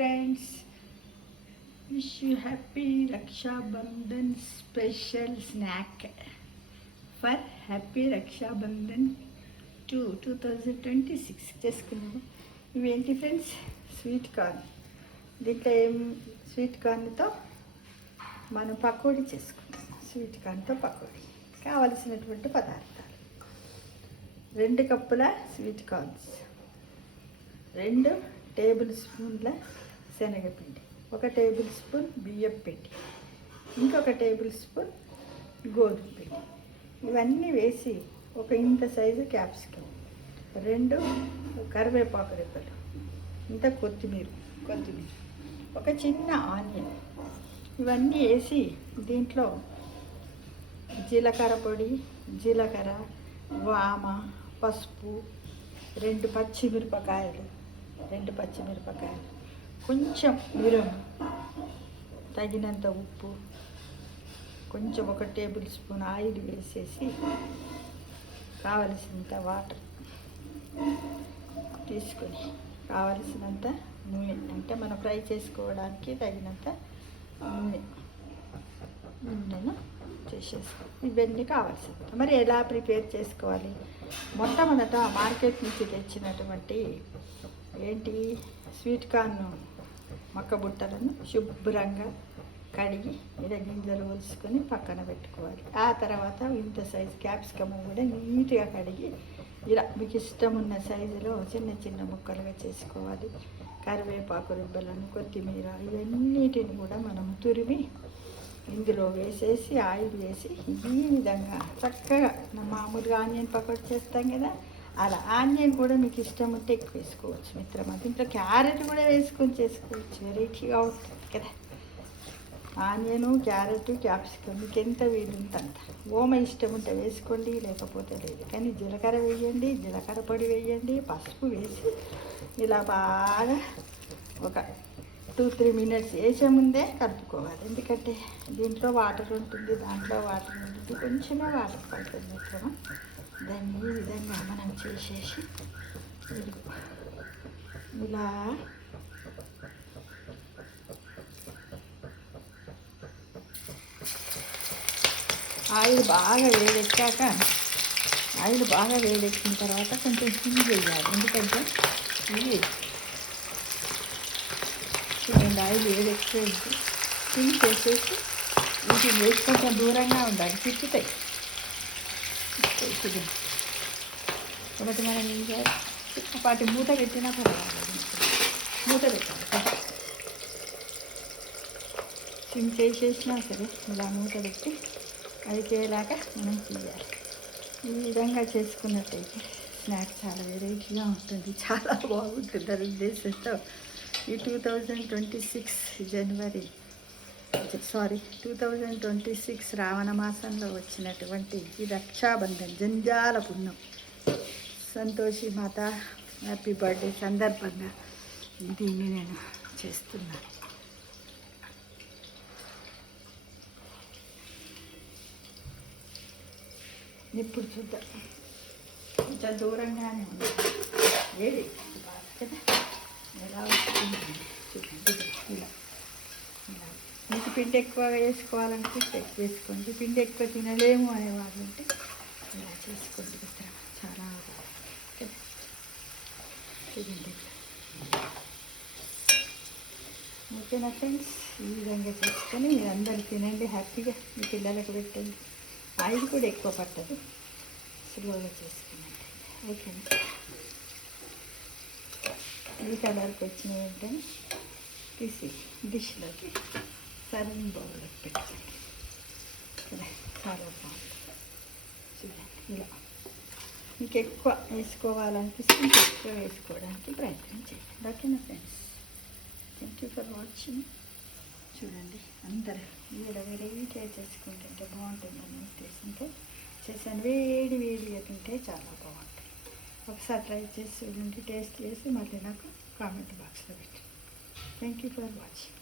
friends, wish you happy Raksha Bandhan special snack for happy Raksha Bandhan 2026 చేసుకున్నాము. ఇవేంటి friends, sweet corn. దీంట్లో sweet కార్న్తో మనం పకోడీ చేసుకున్నాం. Sweet కార్న్తో pakodi కావలసినటువంటి పదార్థాలు: 2 కప్పుల స్వీట్ కార్న్స్, 2 టేబుల్ స్పూన్ల శనగపిండి, 1 టేబుల్ స్పూన్ బియ్యం పిండి, ఇంకొక టేబుల్ స్పూన్ గోధుమ పిండి. ఇవన్నీ వేసి ఒక ఇంత సైజు క్యాప్సికమ్, 2 కరివేపాకు రెబ్బలు, ఇంత కొత్తిమీర, ఒక చిన్న ఆనియన్, ఇవన్నీ వేసి దీంట్లో జీలకర్ర పొడి, జీలకర్ర, వామ, పసుపు, 2 పచ్చిమిరపకాయలు, కొంచెం మిరం, తగినంత ఉప్పు, కొంచెం 1 టేబుల్ స్పూన్ ఆయిల్ వేసేసి కావలసినంత వాటర్ తీసుకొని కావలసినంత నూనె, అంటే మనం ఫ్రై చేసుకోవడానికి తగినంత నూనెను చేసేసుకోవాలి. ఇవన్నీ కావాల్సింది. మరి ఎలా ప్రిపేర్ చేసుకోవాలి? మొట్టమొదట మార్కెట్ నుంచి తెచ్చినటువంటి స్వీట్ కార్న్ మక్క బుట్టలను శుభ్రంగా కడిగి ఇలా గింజలు ఒలుసుకొని పక్కన పెట్టుకోవాలి. ఆ తర్వాత ఇంత సైజు క్యాప్సికమ్ కూడా నీట్గా కడిగి ఇలా మీకు ఇష్టం ఉన్న సైజులో చిన్న చిన్న ముక్కలుగా చేసుకోవాలి. కరివేపాకు రెబ్బలను, కొత్తిమీర, ఇవన్నిటిని కూడా మనం తురిమి ఇందులో వేసేసి ఆయిల్ వేసి ఈ విధంగా చక్కగా మామూలుగా ఆనియన్ పకోడీ చేస్తాం కదా, అలా ఆనియన్ కూడా మీకు ఇష్టం ఉంటే ఎక్కువ వేసుకోవచ్చు మిత్రమా. దీంట్లో క్యారెట్ కూడా వేసుకొని చేసుకోవచ్చు, వెరైటీగా ఉంటుంది కదా. ఆనియను, క్యారెట్, క్యాప్సికమ్ మీకు ఎంత వీలుంటే అంత. ఓమ ఇష్టం ఉంటే వేసుకోండి, లేకపోతే లేదు. కానీ జీలకర్ర వేయండి, జీలకర్ర పొడి వేయండి, పసుపు వేసి ఇలా బాగా ఒక 2-3 మినిట్స్ వేసే ముందే కలుపుకోవాలి. ఎందుకంటే దీంట్లో వాటర్ ఉంటుంది, దాంట్లో వాటర్ ఉంటుంది, కొంచెమే వాటర్ పడుతుంది మిత్రమా. దాన్ని ఈ విధంగా మనం చేసేసి ఇలా ఆయిల్ బాగా వేడెక్కిన తర్వాత కొంచెం సిమ్ చేయాలి. ఎందుకంటే ఇది చూడండి, ఆయిల్ వేడెక్కి సిమ్ చేసేసి వీటిని వేసి కొంచెం దూరంగా ఉండాలి, తిప్పుతాయి. ఒకటి మనం పాటి మూత పెట్టినా పర్వాలేదు, మూత పెట్టాలి. సిమ్ చేసేసినా సరే ఇలా మూత పెట్టి అది తేలాక మనం తీయాలి. ఈ విధంగా చేసుకున్నట్టయితే స్నాక్ చాలా వెరైటీగా ఉంటుంది, చాలా బాగుంటుంది. అది ఉద్దేశంతో ఈ 2026 రావణ మాసంలో వచ్చినటువంటి ఈ రక్షాబంధన్ జంజాల పుణ్యం సంతోషి మాత హ్యాపీ బర్త్డే సందర్భంగా దీన్ని నేను చేస్తున్నాను. ఇప్పుడు చూద్దాం, కొంచెం దూరంగానే ఉంది, వేడి కదా, ఎలా వస్తుంది చూడండి. ఇలా మీకు పిండి ఎక్కువగా వేసుకోవాలనుకుంటే ఎక్కువ వేసుకోండి, పిండి ఎక్కువ తినలేము అనేవాళ్ళు ఉంటే ఇలా చేసుకోండి మిత్రమా, చాలా బాగుంటుంది కదా. చూడండి, ఓకేనా ఫ్రెండ్స్? ఈ విధంగా చేసుకొని మీరు అందరు తినండి, హ్యాపీగా మీ పిల్లలకు పెట్టండి. ఆయిల్ కూడా ఎక్కువ పట్టదు, సులువుగా చేసుకున్నట్టు. ఓకేనా? ఈ కలర్కి వచ్చిన వెంటనే తీసి డిష్లోకి సర్వింగ్ బౌల్లోకి పెట్టుకోండి. చాలా బాగుంటుంది చూడండి. ఇలా మీకు ఎక్కువ వేసుకోవాలనిపిస్తే ఎక్కువ వేసుకోవడానికి ప్రయత్నం చేయండి. ఓకేనా friends? Thank you for watching. చూడండి, అందరూ వేడిగా చేసుకుంటుంటే బాగుంటుందని ఉద్దేశంతో చేశాను. వేడిగా తింటే చాలా బాగుంటుంది. ఒకసారి ట్రై చేసి చూడండి, టేస్ట్ చేసి మళ్ళీ నాకు కామెంట్ బాక్స్లో పెట్టండి. Thank you for watching.